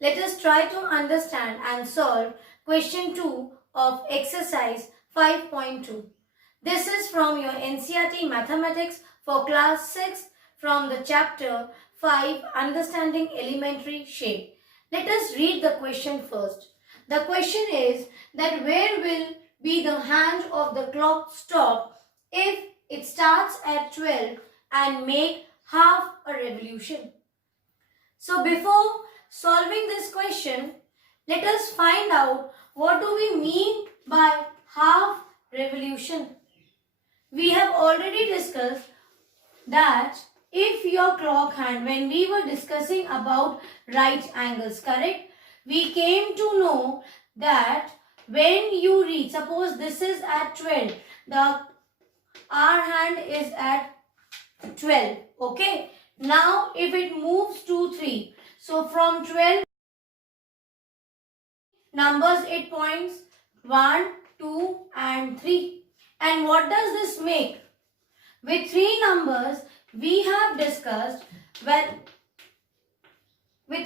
Let us try to understand and solve question 2 of exercise 5.2. This is from your NCERT Mathematics for class 6 from the chapter 5 Understanding Elementary Shape. Let us read the question first. The question is that where will be the hand of the clock stop if it starts at 12 and make half a revolution? So before solving this question, let us find out what do we mean by half revolution. We have already discussed that if your clock hand, when we were discussing about right angles, correct, we came to know that when you reach, suppose this is at 12, the our hand is at 12, okay. Now if it moves to 3, so from 12 numbers it points 1, 2 and 3. And what does this make? With 3 numbers we have discussed, with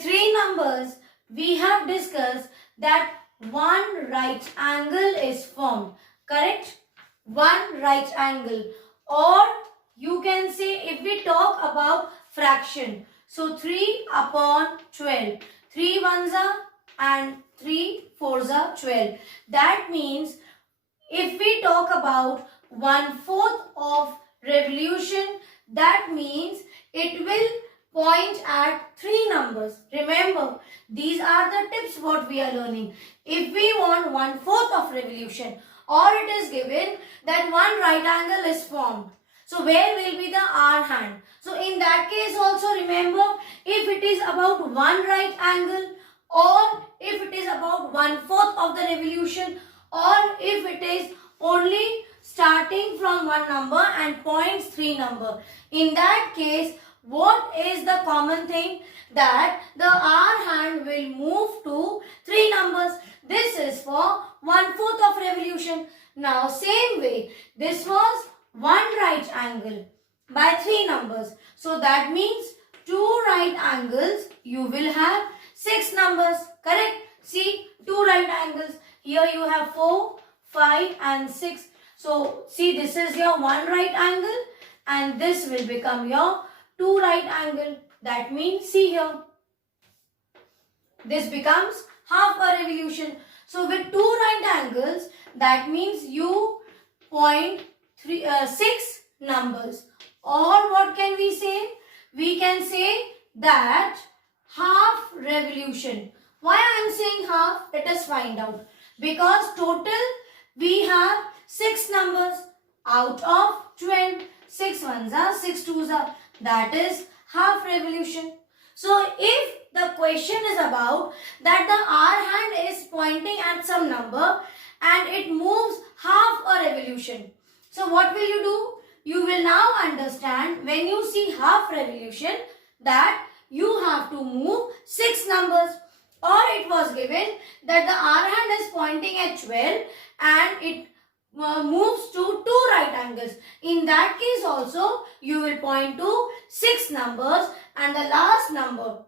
3 numbers we have discussed that one right angle is formed, correct? One right angle, or you can say if we talk about fraction, so 3 upon 12, 3 ones are and 3 fours are 12. That means if we talk about 1/4 of revolution, that means it will point at 3 numbers. Remember, these are the tips what we are learning. If we want 1/4 of revolution, or it is given that one right angle is formed, so where will be the R hand? So in that case also remember, if it is about one right angle, or if it is about 1/4 of the revolution, or if it is only starting from one number and points 3 number, in that case what is the common thing? That the R hand will move to 3 numbers. This is for 1/4 of revolution. Now same way, this was one right angle by 3 numbers. So that means 2 right angles, you will have 6 numbers, correct? See, 2 right angles. Here you have 4, 5 and 6. So see, this is your one right angle and this will become your 2 right angle. That means, see here, this becomes half a revolution. So with 2 right angles, that means you point 6 numbers. Or what can we say? We can say that half revolution. Why I am saying half? Let us find out. Because total we have 6 numbers out of 12. 6 ones are, 6 twos are. That is half revolution. So if the question is about that the R hand is pointing at some number and it moves half a revolution. So what will you do? You will now understand when you see half revolution that you have to move 6 numbers. Or it was given that the R hand is pointing at 12 and it moves to 2 right angles. In that case also you will point to 6 numbers and the last number,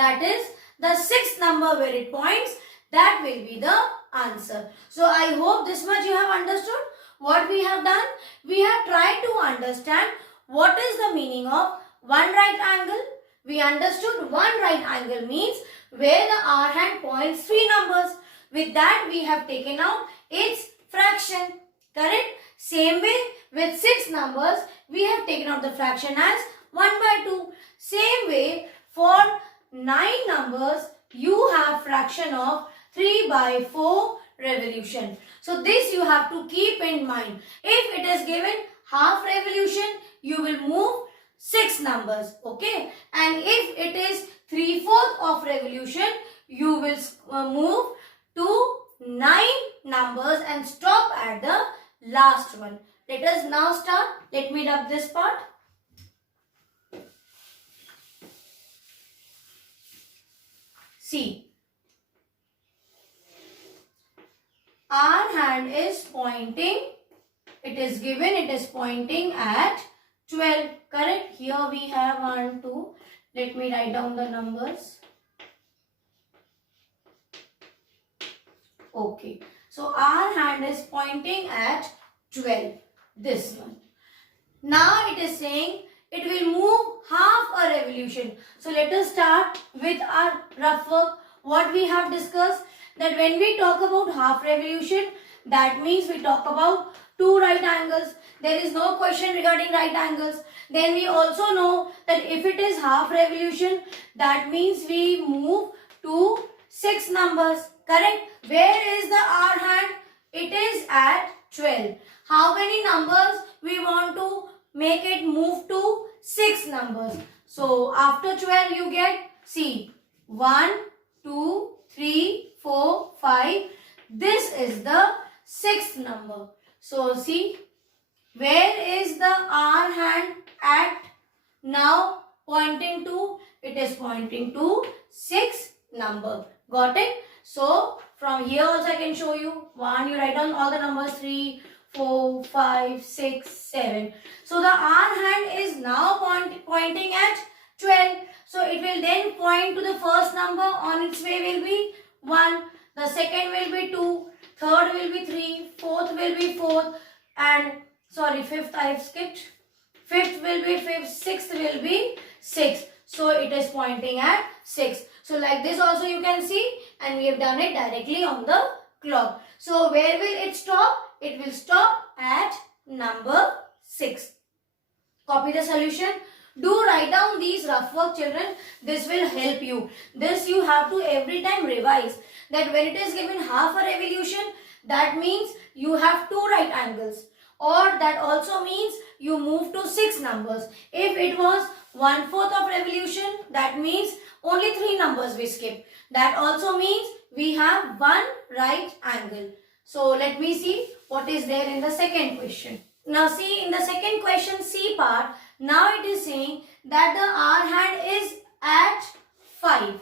that is the 6th number where it points, that will be the answer. So I hope this much you have understood. What we have done, we have tried to understand what is the meaning of one right angle. We understood one right angle means where the R hand points 3 numbers. With that we have taken out its fraction, correct? Same way with 6 numbers we have taken out the fraction as 1/2. Same way for 9 numbers you have fraction of 3/4 revolution. So this you have to keep in mind. If it is given half revolution, you will move 6 numbers, okay? And if it is 3/4 of revolution, you will move to 9 numbers and stop at the last one. Let us now start. Let me rub this part. See, our hand is pointing, it is given, it is pointing at 12, correct? Here we have 1, 2. Let me write down the numbers. Okay. So our hand is pointing at 12. This one. Now it is saying it will move half a revolution. So let us start with our rough work. What we have discussed, that when we talk about half revolution, that means we talk about two right angles. There is no question regarding right angles. Then we also know that if it is half revolution, that means we move to 6 numbers. Correct? Where is the R hand? It is at 12. How many numbers we want to make it move to? 6 numbers. So after 12 you get, see, 1, 2, 3, 4, 5. This is the 6th number. So see, where is the R hand at now pointing to? It is pointing to 6 number. Got it? So from here also I can show you. 1, you write down all the numbers, 3, 4, 5, 6, 7. So the R hand is now pointing at 12. So it will then point to the first number. On its way will be 1. The second will be 2. Third will be 3. Fourth will be 4. And sorry, fifth I have skipped. Fifth will be 5th. Sixth will be 6. So it is pointing at 6. So like this also you can see, and we have done it directly on the clock. So where will it stop? It will stop at number 6. Copy the solution. Do write down these rough work, children. This will help you. This you have to every time revise. That when it is given half a revolution, that means you have 2 right angles. Or that also means you move to 6 numbers. If it was 1/4 of revolution, that means only 3 numbers we skip. That also means we have 1 right angle. So let me see what is there in the second question. Now see, in the second question, C part, now it is saying that the R hand is at 5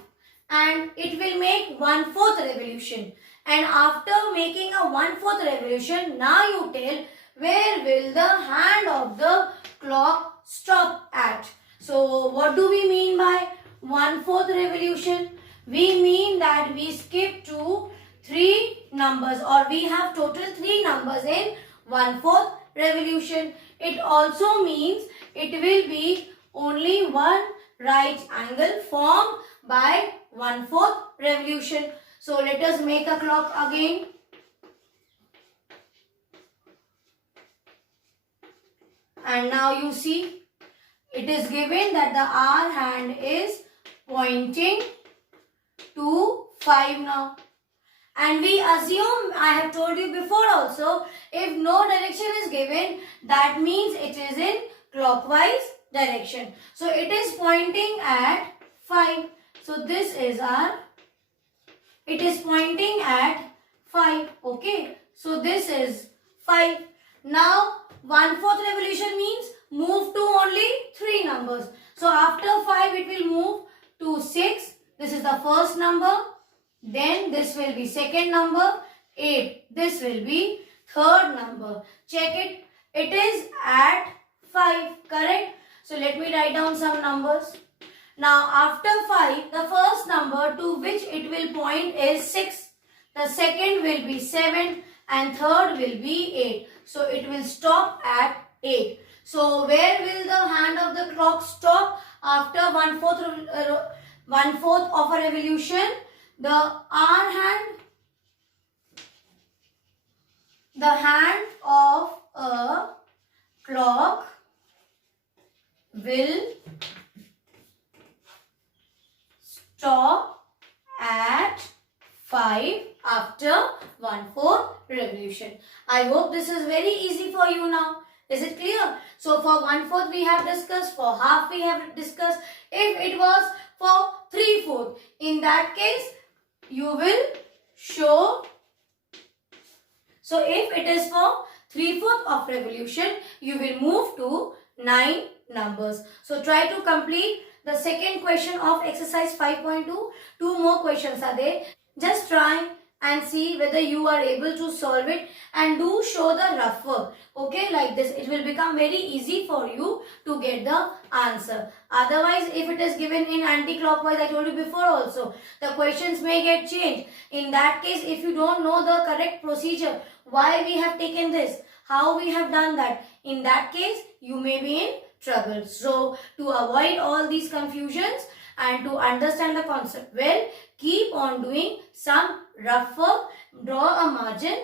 and it will make 1/4 revolution. And after making a 1/4 revolution, now you tell where will the hand of the clock stop at. So what do we mean by 1/4 revolution? We mean that we skip to 3 numbers, or we have total 3 numbers in 1/4 revolution. It also means it will be only 1 right angle formed by 1/4 revolution. So let us make a clock again. And now you see, it is given that the R hand is pointing to 5 now. And we assume, I have told you before also, if no direction is given, that means it is in clockwise direction. So it is pointing at 5. So this is our, it is pointing at 5. Okay. So this is 5. Now 1/4 revolution means move to only 3 numbers. So after 5 it will move to 6. This is the first number. Then this will be second number, 8. This will be third number. Check it. It is at 5. Correct? So let me write down some numbers. Now after 5, the first number to which it will point is 6. The second will be 7 and third will be 8. So it will stop at 8. So where will the hand of the clock stop after 1/4 of a revolution? The R hand, the hand of a clock will stop at 5 after 1/4 revolution. I hope this is very easy for you now. Is it clear? So for 1/4 we have discussed, for half we have discussed. If it was for 3/4, in that case you will show. So if it is for 3/4 of revolution, you will move to 9 numbers. So try to complete the second question of exercise 5.2. 2 more questions are there. Just try and see whether you are able to solve it, and do show the rough work. Okay, like this, it will become very easy for you to get the answer. Otherwise, if it is given in anti-clockwise, I told you before also, the questions may get changed. In that case, if you don't know the correct procedure, why we have taken this, how we have done that, in that case, you may be in trouble. So, to avoid all these confusions and to understand the concept well, keep on doing some rough work, draw a margin